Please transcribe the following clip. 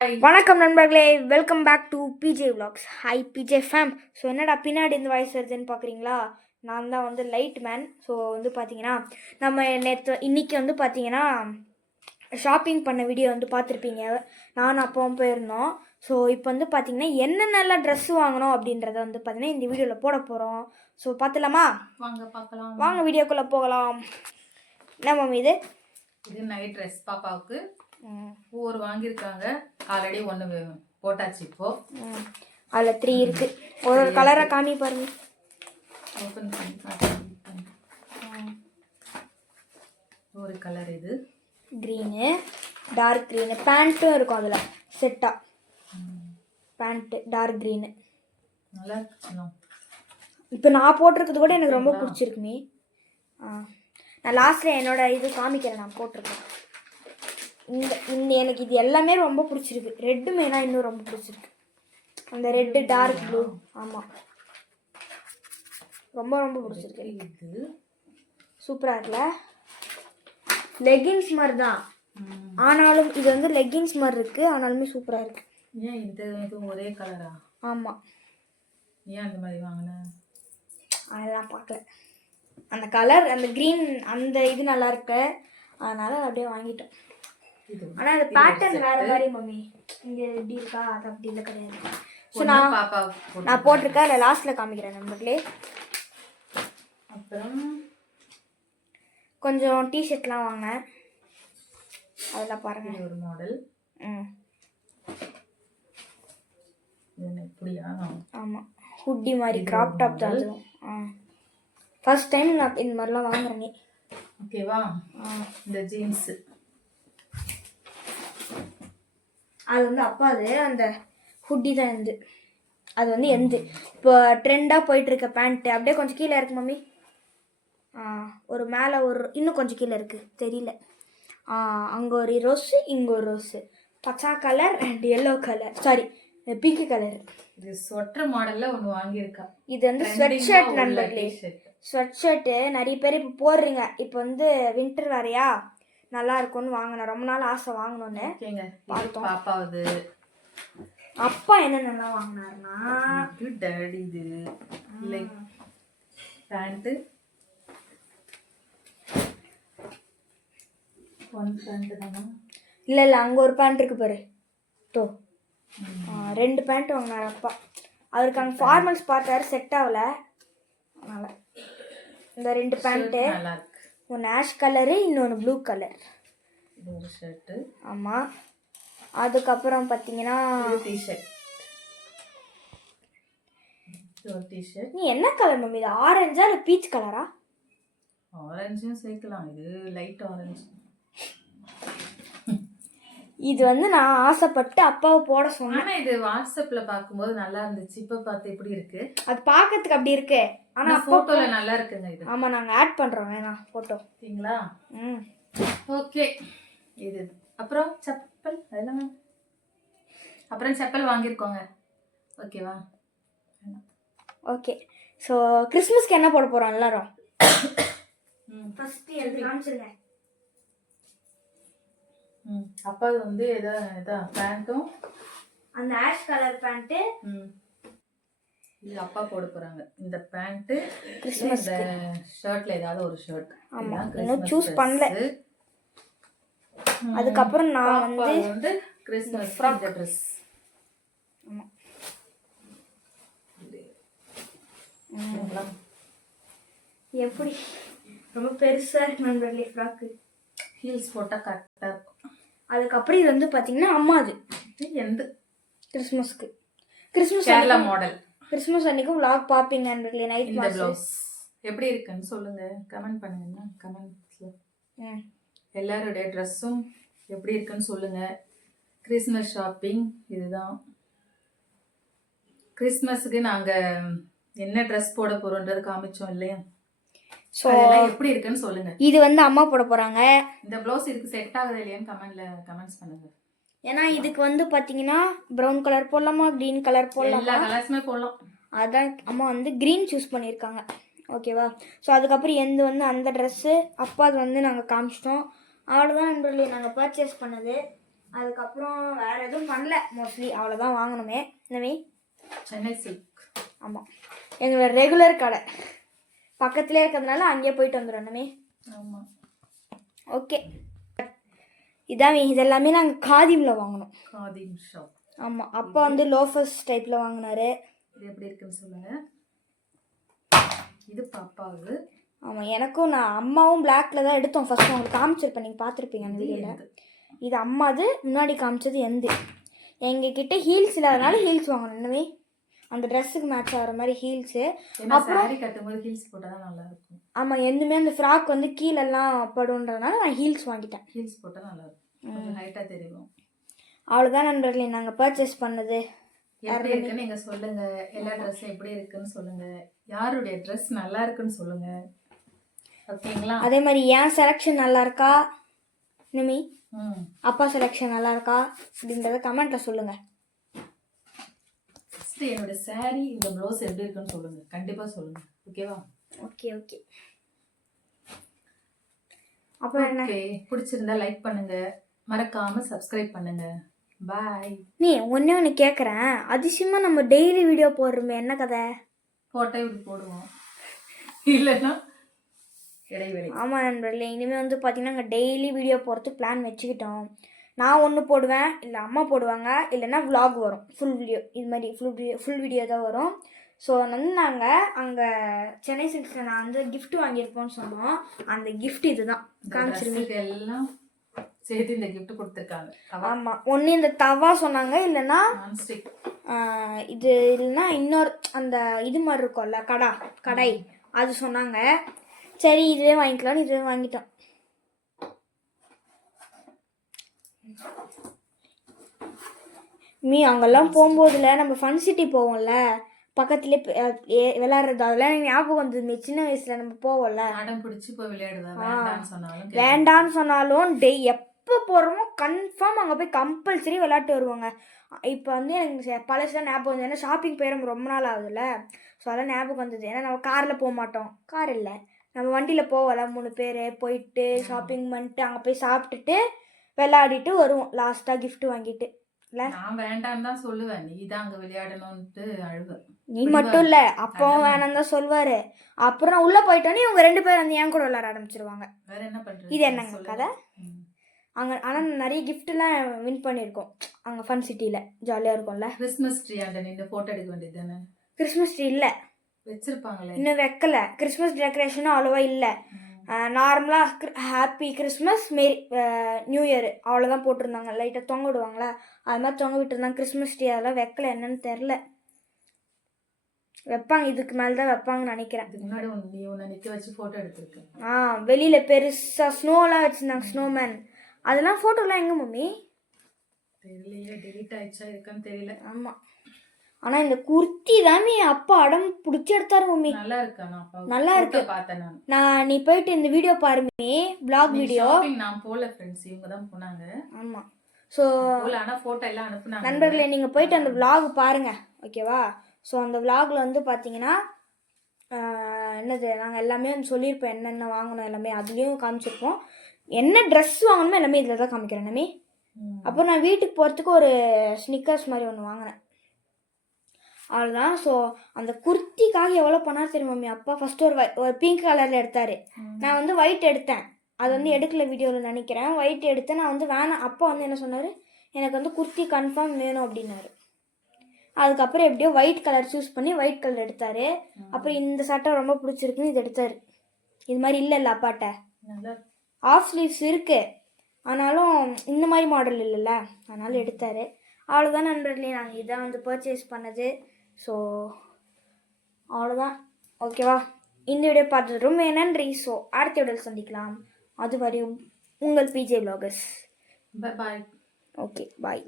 வணக்கம் நண்பர்களே, welcome back to PJ vlogs. Hi PJ fam. So என்னடா பின்னாடி இந்த வாய்ஸ் வருதுன்னு பார்க்குறீங்களா? நான் தான் வந்து லைட் மேன். ஸோ வந்து பார்த்தீங்கன்னா நம்ம இன்றைக்கி வந்து பார்த்தீங்கன்னா ஷாப்பிங் பண்ண வீடியோ வந்து பார்த்துருப்பீங்க. நானும் அப்பாவும் போயிருந்தோம். ஸோ இப்போ வந்து பார்த்தீங்கன்னா என்னென்னலாம் ட்ரெஸ்ஸு வாங்கணும் அப்படின்றத வந்து பார்த்தீங்கன்னா இந்த வீடியோவில் போட போகிறோம். ஸோ பார்த்துலாமா? வாங்க பார்க்கலாம். வாங்க வீடியோக்குள்ளே போகலாம். என்ன மம்மி இது நைட் ட்ரெஸ் பாப்பாவுக்கு ஒவ்வொரு வாங்கியிருக்காங்க. ஆல்ரெடி ஒன்று போட்டாச்சு. இப்போ அதில் 3 இருக்குது. ஒரு கலரை காமி பாருங்க. ஓப்பன் பண்ணி ஒரு கலர் இது க்ரீனு, டார்க் க்ரீனு. பேண்ட்டும் இருக்கும் அதில் செட்டாக. பேண்ட்டு டார்க் க்ரீனு நல்லா இருக்கு. இப்போ நான் போட்டிருக்கிறது கூட எனக்கு ரொம்ப பிடிச்சிருக்குமே. நான் லாஸ்ட்டில் என்னோட இது காமிக்கிறேன். நான் போட்டிருக்கேன். இந்த எனக்கு இது எல்லாமே ரொம்ப பிடிச்சிருக்கு. ரெட்டு மெயினாக இன்னும் ரொம்ப பிடிச்சிருக்கு. அந்த ரெட்டு டார்க் ப்ளூ. ஆமாம், ரொம்ப ரொம்ப பிடிச்சிருக்கு. இது சூப்பராக இருக்குல்ல? லெகின்ஸ் மாதிரி தான், ஆனாலும் இது வந்து லெகின்ஸ் மாதிரி இருக்குது. ஆனாலுமே சூப்பராக இருக்குது. ஏன் இது ஒரே கலரா? ஆமாம். ஏன் அந்த மாதிரி வாங்கினேன்? அதெல்லாம் பார்க்கல. அந்த கலர், அந்த க்ரீன், அந்த இது நல்லா இருக்கு. அதனால் அப்படியே வாங்கிட்டோம். ஆனால் அந்த பேட்டர்ன் வேறு மாதிரி மம்மி. இங்கே எப்படி இருக்கா? அது அப்படி இல்லை, கிடையாது. ஸோ நான் போட்டிருக்கேன். அதில் லாஸ்ட்டில் காமிக்கிறேன் நண்பர்களே. அப்புறம் கொஞ்சம் டிஷர்ட்லாம் வாங்கினேன். அதெல்லாம் பாருங்கள். ஒரு மாடல். எப்படியா? ஆமாம், ஹுட்டி மாதிரி கிராப் டாப் தான் அதுவும். ஃபர்ஸ்ட் டைம் நான் இந்த மாதிரிலாம் வாங்குறேனே. ஓகேவா? இந்த ஜீன்ஸு அது வந்து அப்பாது. அந்த ஹுட்டி தான் இருந்து. அது வந்து எந்து இப்போ ட்ரெண்டாக போயிட்டுருக்க பேண்ட்டு. அப்படியே கொஞ்சம் கீழே இருக்கு மம்மி. ஒரு மேலே ஒரு இன்னும் கொஞ்சம் கீழே இருக்குது, தெரியல. அங்கே ஒரு ரோஸு, இங்கே ஒரு rose, Bachcha colour and yellow colour, sorry pink colour. இது ஸ்வெட்டர் மாடலில் ஒன்று வாங்கியிருக்கா. இது வந்து ஸ்வெட் ஷர்ட் நண்பர்களே. ஸ்வெட் ஷர்ட்டு நிறைய பேர் இப்போ போடுறீங்க. இப்போ வந்து வின்டர் வேறையா, நல்லா இருக்கும்னு வாங்கினேன். ரொம்ப நாள் ஆசை வாங்கணும்னு. பாப்பாவது அப்பா என்னென்னலாம் வாங்கினாருன்னா, டேடி இது லைக் பேண்ட்டு, ஒன் பேண்ட்டு தானா? இல்லை அங்கே ஒரு பேண்ட் இருக்கு பாரு. 2 பேண்ட் வாங்கினார் அப்பா. அவருக்கு அங்கே ஃபார்மல்ஸ் பார்த்தாரு, செட் ஆகலை. அதனால் இந்த 2 பேண்ட்டு, ஒன்று ஆஷ் கலரு, இன்னொன்று ப்ளூ கலர். இது ஒரு ஷர்ட்டு. ஆமாம். அதுக்கப்புறம் பார்த்தீங்கன்னா டிஷர்ட். ஒரு டிஷர்ட். நீ என்ன கலர் மம்மி? இது ஆரஞ்சா இல்லை பீச் கலரா? ஆரஞ்சும் சேர்க்கலாம். இது லைட் ஆரஞ்சு. இது வந்து நான் ஆசைப்பட்டு அப்பாவை போட சொன்னேன். ஆனால் இது வாட்ஸ்அப்பில் பார்க்கும்போது நல்லா இருந்துச்சு. இப்போ பார்த்து எப்படி இருக்கு? அது பார்க்கறதுக்கு அப்படி இருக்கு, ஆனால் ஃபோட்டோவில் நல்லா இருக்குங்க இது. ஆமாம், நாங்கள் ஆட் பண்ணுறோம் வேணா ஃபோட்டோ. சரிங்களா? ஓகே. இது அப்புறம் செப்பல், அதெல்லாம் அப்புறம் செப்பல் வாங்கியிருக்கோங்க. ஓகேவா? ஓகே. ஸோ கிறிஸ்மஸ்க்கு என்ன போட போகிறோம் எல்லாரும்? ஃபஸ்ட்டு எடுத்து காமிச்சிருங்க. அப்பா வந்து எதா பேண்ட்டும், அந்த ஆஷ் கலர் பேண்ட்டு இது அப்பா போட போறாங்க. இந்த பேண்ட் கிறிஸ்மஸ், ஷர்ட்ல ஏதாவது ஒரு ஷர்ட். ஆமா, இன்னும் சூஸ் பண்ணல. அதுக்கப்புறம் நான் வந்து கிறிஸ்மஸ் ஃப்ராக் ட்ரெஸ். ஆமா, எப்படி ரொம்ப பெருசா இருக்கு நண்பர்களே ஃப்ராக்கு. ஹீல்ஸ் போட்டால் கரெக்டாக இருக்கும். அதுக்கப்புறம் இது வந்து பார்த்தீங்கன்னா அம்மா அது எந்த கிறிஸ்மஸ்க்கு, கிறிஸ்மஸ் கேரளா மாடல். கிறிஸ்மஸ் அன்னைக்கும் vlog பார்ப்பீங்க நண்பர்களே. நைட் இந்த ப்ளவுஸ் எப்படி இருக்குன்னு சொல்லுங்க, கமெண்ட் பண்ணுங்க. கமெண்ட்ஸ்ல எல்லாருடைய ட்ரெஸ்ஸும் எப்படி இருக்குன்னு சொல்லுங்க. கிறிஸ்மஸ் ஷாப்பிங் இதுதான். கிறிஸ்மஸுக்கு நாங்கள் என்ன ட்ரெஸ் போட போகிறோன்றது காமிச்சோம் இல்லையா? ஸோ எப்படி இருக்குன்னு சொல்லுங்க. இது வந்து அம்மா போட போறாங்க. இந்த ப்ளவுஸ் இதுக்கு செட் ஆகுது இல்லையான்னு கமெண்ட்ஸ் பண்ணுங்க. ஏன்னா இதுக்கு வந்து பார்த்தீங்கன்னா ப்ரௌன் கலர் போடலாமா, க்ரீன் கலர் போடலாமா? எல்லா கலர்ஸுமே போடலாம். அதான் அம்மா வந்து க்ரீன் சூஸ் பண்ணியிருக்காங்க. ஓகேவா? ஸோ அதுக்கப்புறம் எந்த வந்து அந்த ட்ரெஸ்ஸு அப்பா அது வந்து நாங்கள் காமிச்சிட்டோம். அவ்வளோதான் நண்பர்களே நாங்கள் பர்ச்சேஸ் பண்ணது. அதுக்கப்புறம் வேறு எதுவும் பண்ணல மோஸ்ட்லி, அவ்வளோதான் வாங்கணுமே. என்னவே சென்னை சில்க். ஆமாம், எங்களோட ரெகுலர் கடை பக்கத்துலேயே இருக்கிறதுனால அங்கேயே போயிட்டு வந்துடும் என்னமே. ஆமாம். ஓகே, இதான் இதெல்லாமே நாங்கள் காதிமில் வாங்கினோம். காதிம் ஷாப். ஆமாம், அப்பா வந்து லோஃபர்ஸ் டைப்பில் வாங்கினாரு. இது எப்படி இருக்குன்னு சொல்லுங்கள். இது பாப்பாவுக்கு. ஆமாம், எனக்கும் நான் அம்மாவும் பிளாக்ல தான் எடுத்தோம் ஃபஸ்ட்டு. உங்களுக்கு காமிச்சிருப்பேன், நீங்கள் பார்த்துருப்பீங்க அந்த வீடியோவில். இது அம்மாது, முன்னாடி காமிச்சது எந்து. எங்ககிட்ட ஹீல்ஸ் இல்லாதனால ஹீல்ஸ் வாங்கணும் என்னவே, அந்த ட்ரெஸ்ஸுக்கு மேட்ச் ஆகிற மாதிரி ஹீல்ஸு. அப்புறம் கட்டும்போது ஹீல்ஸ் போட்டால் தான் நல்லாயிருக்கும். ஆமாம், எதுவுமே அந்த ஃப்ராக் வந்து கீழெல்லாம் படுன்றதுனால நான் ஹீல்ஸ் வாங்கிட்டேன். ஹீல்ஸ் போட்டால் நல்லாயிருக்கும், ஹைட்டாக தெரியும். அவ்வளோதான் நண்பர்களே நாங்கள் பர்ச்சேஸ் பண்ணது. எப்படி இருக்குன்னு நீங்கள் சொல்லுங்கள். எல்லா ட்ரெஸ்ஸும் எப்படி இருக்குன்னு சொல்லுங்கள். யாருடைய ட்ரெஸ் நல்லா இருக்குன்னு சொல்லுங்கள். ஓகேங்களா? அதே மாதிரி என் செலெக்ஷன் நல்லா இருக்கா நிமி, அப்பா செலெக்ஷன் நல்லா இருக்கா அப்படின்றத கமெண்ட்ல சொல்லுங்க. ஃபர்ஸ்ட் என்னோட சாரி இந்த ப்ளவுஸ் எப்படி இருக்குன்னு சொல்லுங்க, கண்டிப்பா சொல்லுங்க. ஓகேவா? Okay okay. அப்புறம் என்ன, பிடிச்சிருந்தா லைக் பண்ணுங்க, மறக்காம சப்ஸ்கிரைப் பண்ணுங்க. பாய். நீ ஒன்று கேட்குறேன், அதிசயமா நம்ம டெய்லி வீடியோ போடுறோமே, என்ன கதை? போட்டோ இப்படி போடுவோம், இல்லைன்னா இடைவெளி. ஆமாம் நண்பர்களே, இனிமேல் வந்து பார்த்தீங்கன்னா நாங்கள் டெய்லி வீடியோ போகிறதுக்கு பிளான் வச்சுக்கிட்டோம். நான் ஒன்று போடுவேன், இல்லை அம்மா போடுவாங்க, இல்லைன்னா vlog வரும் ஃபுல் வீடியோ. இது மாதிரி ஃபுல் வீடியோ தான் வரும். ஸோ வந்து நாங்கள் அங்கே சென்னை சில்க்ஸில் நான் வந்து gift வாங்கியிருப்போம்னு சொன்னோம். அந்த gift இதுதான் காமிச்சிருங்க. எல்லாம் சேர்த்து இந்த gift கொடுத்துருக்காங்க. ஆமாம், ஒன்று இந்த தவா சொன்னாங்க, இல்லைன்னா இது இல்லைன்னா இன்னொரு அந்த இது மாதிரி இருக்கும்ல கடை அது சொன்னாங்க. சரி இதுவே வாங்கிக்கலாம்னு இதுவே வாங்கிட்டோம். அங்கெல்லாம் போகும்போதுல நம்ம ஃபன் சிட்டி போவோம்ல, பக்கத்துலேயே விளையாடுறது, அதெல்லாம் ஞாபகம் வந்தது. சின்ன வயசுல நம்ம போவோம்ல, அடம் பிடிச்சி போய் விளையாடுதா, வேண்டான்னு சொன்னாலும் எப்போ போகிறோமோ கன்ஃபார்ம் அங்கே போய் கம்பல்சரி விளையாட்டு வருவாங்க. இப்போ வந்து எனக்கு பழசுலாம் ஞாபகம் வந்தது, ஏன்னா ஷாப்பிங் போய் நம்ம ரொம்ப நாள் ஆகுதுல்ல. ஸோ அதெல்லாம் ஞாபகம் வந்தது. ஏன்னா நம்ம காரில் போக மாட்டோம், கார் இல்லை, நம்ம வண்டியில் போவோம்ல 3 பேர் போயிட்டு ஷாப்பிங் பண்ணிட்டு அங்கே போய் சாப்பிட்டுட்டு விளையாடிட்டு வருவோம், லாஸ்ட்டாக gift வாங்கிட்டு. இல்லை நான் வேண்டான்னு தான் சொல்லுவேன், நீ தான் அங்கே விளையாடணும்ட்டு அழுவ. நீ மட்டும் இல்லை, அப்பாவும் வேணாம் தான் சொல்லுவார். அப்புறம் நான் உள்ளே போயிட்டோன்னே இவங்க 2 பேர் வந்து என் கூட விளையாட ஆரம்பிச்சிருவாங்க. வேற என்ன பண்ணுறது? இது என்னங்க கதை? அங்கே ஆனால் நிறைய கிஃப்ட்லாம் வின் பண்ணியிருக்கோம் அங்கே ஃபன் சிட்டியில், ஜாலியாக இருக்கும்ல. கிறிஸ்மஸ் ட்ரீ ஆண்ட நின்று ஃபோட்டோ எடுக்க வேண்டியது தானே? கிறிஸ்மஸ் ட்ரீ இல்லை, வச்சிருப்பாங்களே, இன்னும் வைக்கல. கிறிஸ்மஸ் டெக்கரேஷனும் அவ்வளோவா இல்லை. நார்மலாக ஹாப்பி கிறிஸ்மஸ் மேரி நியூ இயர் அவ்வளோதான் போட்டிருந்தாங்க. லைட்டாக தொங்க விடுவாங்களா, அது மாதிரி தொங்க விட்டுருந்தாங்க. கிறிஸ்மஸ் ட்ரீ அதெல்லாம் வைக்கல, என்னன்னு தெரில. வைப்பாங்க, இதுக்கு மேலே தான் வைப்பாங்கன்னு நினைக்கிறேன். முன்னாடி நீ ஒன்று நிற்க வச்சு ஃபோட்டோ எடுத்துருக்கேன். வெளியில் பெருசாக ஸ்னோலாம் வச்சுருந்தாங்க, ஸ்னோமேன். அதெல்லாம் ஃபோட்டோலாம் எங்கே மம்மி? தெரியலையே, டெலிட் ஆயிடுச்சா இருக்கான்னு தெரியல. ஆமாம், ஆனால் இந்த குர்த்தி தானே அப்பா அடம் பிடிச்சி எடுத்தாரு மம்மி. நல்லா இருக்கா? நல்லா இருக்கு, பார்த்தேன் நீ போயிட்டு இந்த வீடியோ பாருமே, vlog வீடியோ. நான் போல ஃப்ரெண்ட்ஸ், இவங்க தான் போனாங்க. ஆமாம், ஸோ ஆனால் ஃபோட்டோ எல்லாம் அனுப்புனாங்க. நண்பர்களே நீங்கள் போயிட்டு அந்த vlog பாருங்க, ஓகேவா? ஸோ அந்த vlogல வந்து பார்த்தீங்கன்னா என்னது, நாங்கள் எல்லாமே சொல்லியிருப்போம், என்னென்ன வாங்கணும் எல்லாமே அதுலேயும் காமிச்சிருப்போம். என்ன ட்ரெஸ் வாங்கணுமோ எல்லாமே இதில் தான் காமிக்கிறேன் எல்லாமே. அப்புறம் நான் வீட்டுக்கு போகிறதுக்கு ஒரு ஸ்னிக்கர்ஸ் மாதிரி ஒன்று வாங்கினேன், அவ்வளோதான். ஸோ அந்த குர்த்திக்காக எவ்வளோ பண்ணால் தெரியும் மம்மி? அப்பா ஃபஸ்ட்டு ஒரு பிங்க் கலரில் எடுத்தார், நான் வந்து ஒயிட் எடுத்தேன். அது வந்து எடுக்கல வீடியோவில் நினைக்கிறேன். ஒயிட் எடுத்தேன், நான் வந்து வேணாம். அப்பா வந்து என்ன சொன்னார், எனக்கு வந்து குர்த்தி கன்ஃபார்ம் வேணும் அப்படின்னாரு. அதுக்கப்புறம் எப்படியோ ஒயிட் கலர் சூஸ் பண்ணி ஒயிட் கலர் எடுத்தார். அப்புறம் இந்த சட்டை ரொம்ப பிடிச்சிருக்குன்னு இது எடுத்தார். இது மாதிரி இல்லைல்ல அப்பாட்ட, ஆஃப் ஸ்லீவ்ஸ் இருக்குது, ஆனாலும் இந்த மாதிரி மாடல் இல்லைல்ல, அதனால் எடுத்தார். அவ்வளோதான் நண்பர்களே, நாங்கள் இதான் வந்து பர்ச்சேஸ் பண்ணது. ஸோ அவ்வளோதான், ஓகேவா? இந்த வீடியோ பார்த்தது ரொம்ப நன்றி. ஸோ அடுத்த வீடியோவில் சந்திக்கலாம். அதுவரையும் உங்கள் பிஜே vloggers. பாய். ஓகே, பாய்.